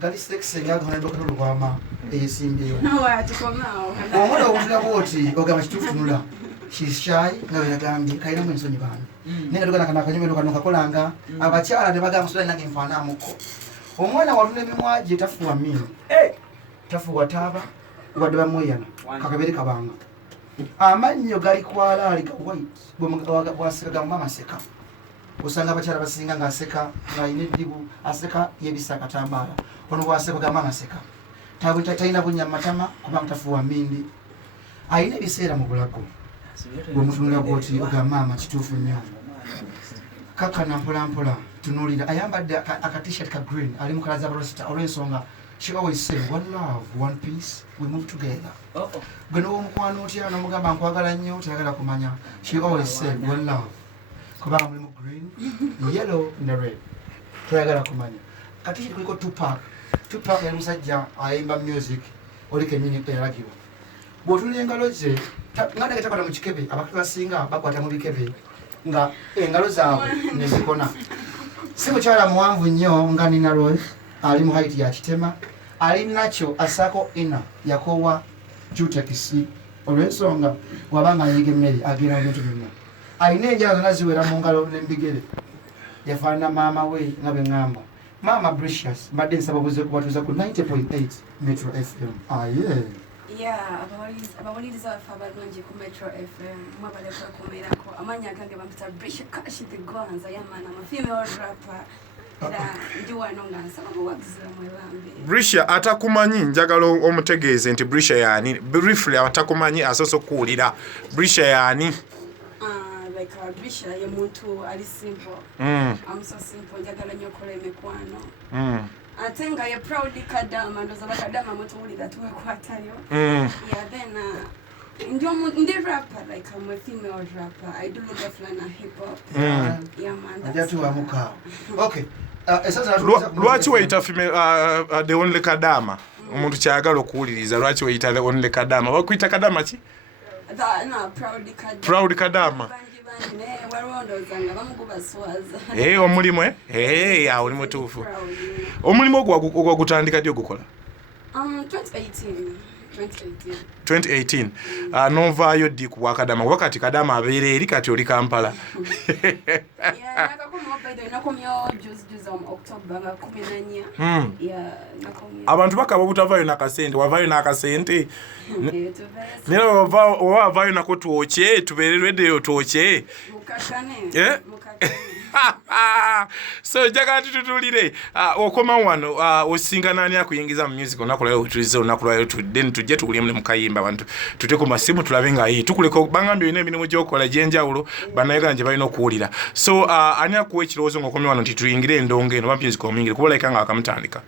gali sex nga gona dokano lwama esimbiyo nawe atukomao omwana okutira boti ogamba kitufunula she's shy nawe yagambye kaina mwensonyi bana nenda dokana kana kanyumero kano kakolanga abakyala ne bagamba sula nange mfana amuko omwana watune emimwaje tafuwa mino tafuwa taba wadde bamweyana kakabere kabanga amannyo gali kwala ali ka white bwaseka gamba maseka usanga abakyala basinga ng'aseka ng'ayina eddibu aseka yebisa akatambala ono bwaseka gamba maseka talina bunnya matama kubanga tafuwa mmindi ayina ebiseera mu bulago bwemutunula bwoti ogamba maama kituufu nnyo kakkana mpolampola tunuulira ayambadde akatishat ka green ali mu kala za barosita olw'ensonga she always said one love one peace we move together gwe n'omukwano otya n'omugamba nkwagala nnyo tayagala kumanya she always said one love kubanga mulimu green yellow ne red toyagala kumanya kati kuliko Tupac yali musajja ayimba music oliko emini eragibwa bw'otunula engalo ze nganda getakwata mu kikebe abakulu basinga bakwata mu bikebe nga engalo zaabwe nezikona si mukyala muwanvu nnyo nga Nina Roy ali mu height ya kitema ali nakyo asako ina yakowa jutekisi olw'ensonga wabanga ayiga emmere agenda mu bintu byonna ayina enjala zonna ziwera mu ngalo n'embigere yafaanana maama we nga bwe ŋŋamba Mama Precious mbadde nsaba buze kubatuuza ku 90.8 Metro FM abawuliriza baffe abalungi ku Metro FM mwabaleka kumerako amannya gange bampita Brisha Cash the Gwanza yamana female rapper era ndi wano nga nsaba muwagiza mwelambe Brisha atakumanyi njagala omutegeeze nti Brisha yani briefly atakumanyi asoso kuwulira Brisha yani like Brisha ye muntu ali simple I'm so simple njagala nnyo kola emikwano ate nga ye proud kadama ndoza bakadama mutuwulira tuwekwatayo yeah then ndi rapper like I'm a female rapper I do lugha fulani na hip hop yeah man ajatu amuka okay lwaki weyita the only kadama omuntu kyayagala okuwuliriza lwaki weyita the only kadama bakwita kadama ki proud kadama omulimu awo oli mutuufu omulimu ogwo gutandika ddi ogukola 2018 novaayo ddi ku bwakadama kuba kati kadama abeera eri kati oli Kampala abantu bakaba obutavaayo nakasente wavaayo n'akasente nera oba wavaayo nako twokye tubeererweddeyo twokye so njagala tututulire okoma wano osinga nani akuyingiza mu music onakulwayo otulize onakulwayo then tujje tukulyemu ne mukayimba abantu tute ku masimu tulabe nga tukuleka bangambye olina emirimu gyokola gyenjawulo bannayuganda gye balina okuwulira so ani akuwa ekirowoozo ng'okomye wano nti tuyingire endongo eno ba music omuyingire kuba oleka nga akamutandika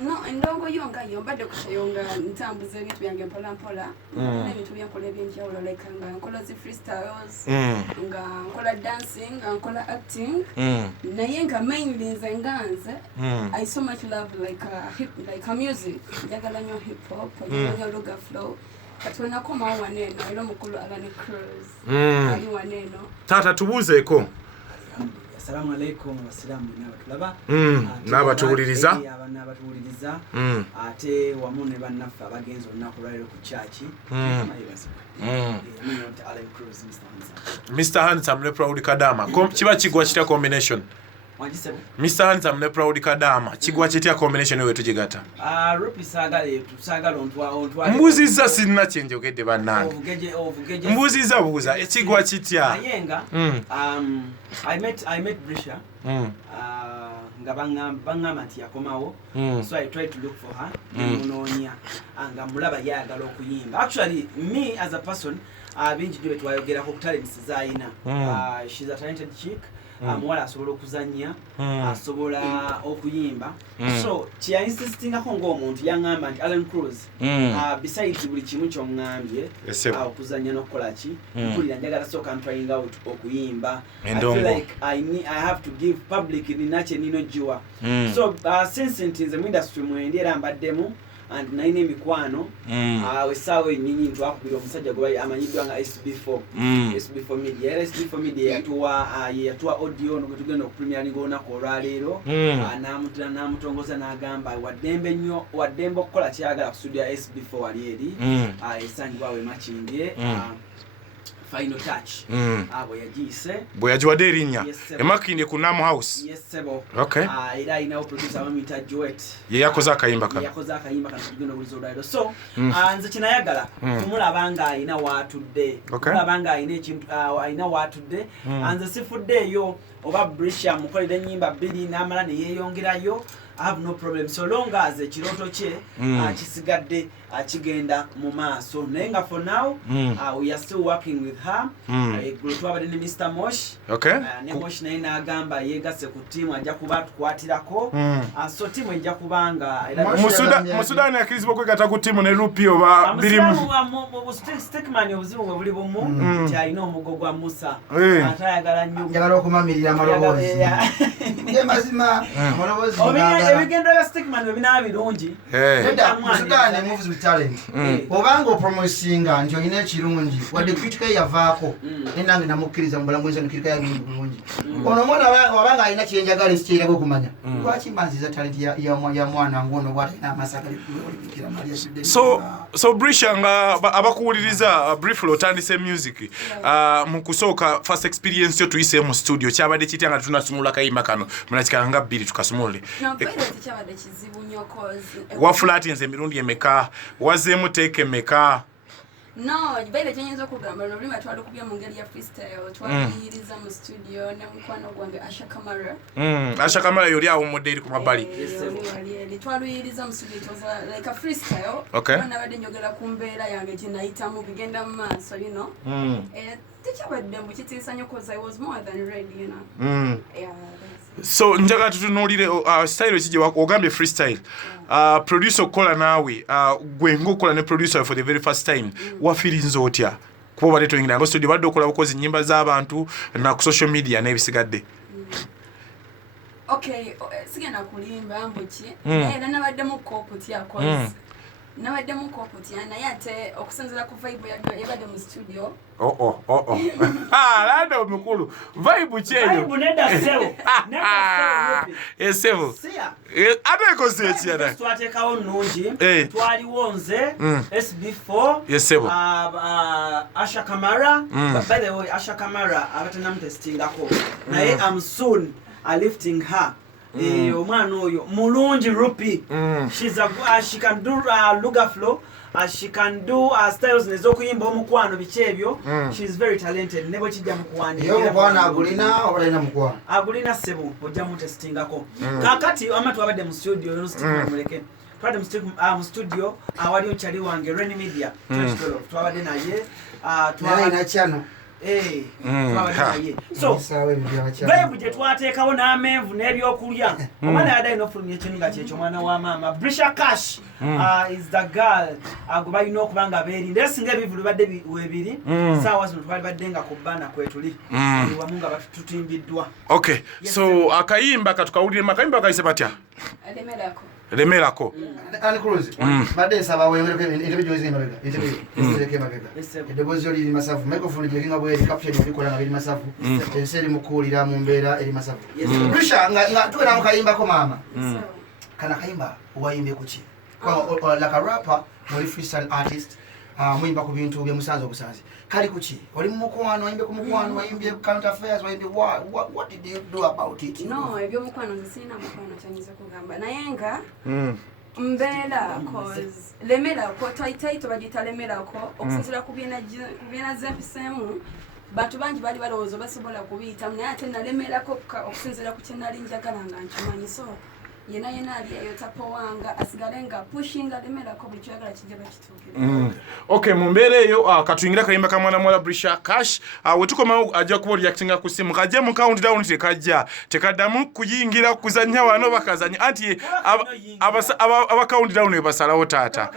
no endongo yonga yombadde kushayonga ntambuza ebintu byange mpola n'ebintu byankola ebyenjawulo like nga nkola zi freestyles nga nkola dancing nga nkola acting naye nga mainly nze nganze I so much love like a music njagala nnyo hip hop njagala lugha flow kati wenakoma waneeno era omukulu Alani Cruz ali waneeno taata tubuuzeeko Assalamu alaikum wasalamu n'abatulaba n'abatuwuliriza ate wamu ne bannaffe abagenzi olunaku lwaliro ku church Mr. Handsome ne Proud Kadama kiba kigwa kitya combination Mr. Handsome ne Proud Kadama kigwa kitya combination ewe tugigata Rupi sagala ontwa mbuziza sinna kyenjogedde bannange mbuziza buuza ekigwa kitya ayenga I met Brisha nga bangamba nti yakomawo so I tried to look for her munoonya nga mulaba yayagala okuyimba actually me as a person bingi gye twayogerako ku talents z'ayina she's a talented chick muwala asobola okuzannya asobola okuyimba so kyeyansistingako ng'omuntu yaŋŋamba nti Alani Cruz besides buli kimu ky'oŋŋambye okuzannya n'okukola ki mpulira njagala sooka trying out okuyimba I feel like I have to give public nina kye nino jiwa so since nti nze mu industry mwendi era mbaddemu and naine mikwano wesawe nyinyi twakubira omusajja gwe amanyidwa nga SB4 SB4 media era SB4 media yatuwa audio no tugenda okupremiering onako olwaleero namutongoza n'agamba waddembe okukola kyagala ku studio ya SB4 wali eri esangibwa we makindye final touch abo yagise bwe yajiwadde erinnya emakindye ku Namu House. Yes sebo. Okay. Era ina producer Mamita Joet ye yakoze akayimba kana tugenda okuliza olwaleero so nze kinayagala kumulabanga ina watudde kumulabanga ina ekintu ina watudde nze sifuddeeyo oba Brisha mukolera ennyimba 2 n'amala ne yeeyongerayo. I have no problem so long as ekiroto kye kisigadde kigenda mu maaso naye nga for now we are still working with her. Twabadde ne Mr. Mosh ne Mosh naye n'agamba yeegase ku tiimu ajja kuba tukwatirako so tiimu ejja kubanga mu Sudan yakirizibwa okwegatta ku tiimu ne Rupi oba birimu Stickman obuzibu bwe buli bumu nti alina omugo gwa Musa atayagala nnyo njagala okumamirira amaloboozi mazima amaloboozi ebigendo bya Stickman bwe binaba birungi Sudan moves with talent obanga opromosinga nti olina ekirungi wadde kritika yavaako nenange namukkiriza mu bulamu bwensi kritika yabingi bulungi ono omwana wabanga alina kyenjagala ekikyeraga okumanya lwaki mbanziza talent ya mwana ngono bw'atalina amasaka olipikira Maria Sidde. So Brisha nga abakuwuliriza briefly otandise music mu kusooka first experience yo tuyise mu studio kyabadde kitya nga tunasumula kayimba kano munakikanga 2 tukasumule kyabadde kizibu nnyo cause wafulatinze emirundi emeka wazeemu teeke meka. No, baile chenyezo kugamba olulima twalukubya mu ngeri ya freestyle twaliyiriza mu studio ne mukwano gwange Asha Kamara. Asha Kamara yoli awo modeli ku mabali. Twaliyiriza mu studio it was like a freestyle. Bana bade njogera ku mbeera yange gye nayitamu bigenda mu maaso you know. Tekyabadde mbu kitiisa nnyo cause I was more than ready you know. So njaga tutunuulire style kije ogambye freestyle producer okola naawe gwe ngokola ne producer for the very first time wafirinze otya kuba bale toyingira ngo studio badde okola bukozi nyimba z'abantu na ku social media n'ebisigadde. Okay sigenda kulimba mbuki era nabadde mu kopoti cause nabadde mu kopoti naye ate okusinzira ku vibe yabadde mu studio landa omukulu vibe kyeyo vibe neda sewo esewo ate ekoze ekyana twatekawo nnungi twaliwo nze SB4 yesewo Asha Kamara by the way Asha Kamara abatanamutestingako naye I'm soon lifting her omwana oyo mulungi Rupi she can do luga flow she can do styles nezokuyimba omukwano bikyebyo she is very talented nebo kijja mukwani yo mukwano agulina obalina mukwano agulina sebo ojja mutestingako kakati amatu abadde mu studio yo stick muleke twade mu studio awali onchali wange Rainy Media 2012 twabadde naye twabadde channel so vibe gye twateekawo n'amenvu n'ebyokulya omwana yadde alina ofulumya ekyoniga kyekyo omwana wa maama Brisha Cash is the girl gwe balina okuba nga beerinda era singa ebivulu badde webiri saawa zino twali badde nga ku bbaana kwetuli wamu nga batutimbiddwa. Okay so akayimba katukawuliremu akayimba kayise batya lemerako Anikuluzi badde nsaba weyongereko entebe gyozina mabega entebe mabega eddoboozi oli liri masavu microphone gyekinga bweri caption olikola nga biri masavu ensi eri mukuwulira mu mbeera eri masavu. Brisha nga tugenda mu kayimbako maama kana kayimba wayimbye ku ki like a rapper oli freestyle artist muyimba ku bintu byemusanze obusanzi kali ku ki oli mu mukwano wayimbye ku mukwano wayimbye current affairs wayimbye what did you do about it? No ebyomukwano nzisina mukwano kyanyiza kugamba naye nga mbeera cause lemerako taito bagita lemerako okusinzira ku biina zempiseemu bantu bangi bali balowooza basobola kubiyitamu naye ate nalemerako okusinzira ku kyenali njagala nga nkimanyi so yena ali eyo tapowanga asigale nga pushinga lemerako buli kyagala kijja bakituukira. Okay mu mbeera eyo katuyingira kayimba ka mwana mwala Brisha Cash wetukomawo ajja kuba reactinga ku simu kajja mu countdown tekaddamu kuyingira kuzanya wano bakazanya anti aba countdown ebasalawo taata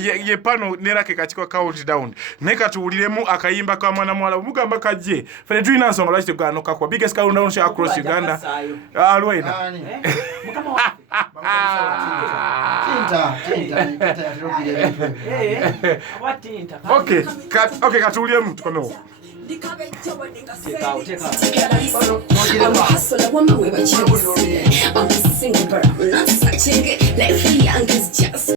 ye pano nerake kachiko countdown ne katuwuliremu akayimba ka mwana mwala mugamba kajje fene tulina nsonga lwaki teganoka kwa biggest countdown show across Uganda alwaina Okay, katuulyemu tukomewo. I'm a hustler, woman with a chance. I'm a single, but I'm not such a good. Like, young is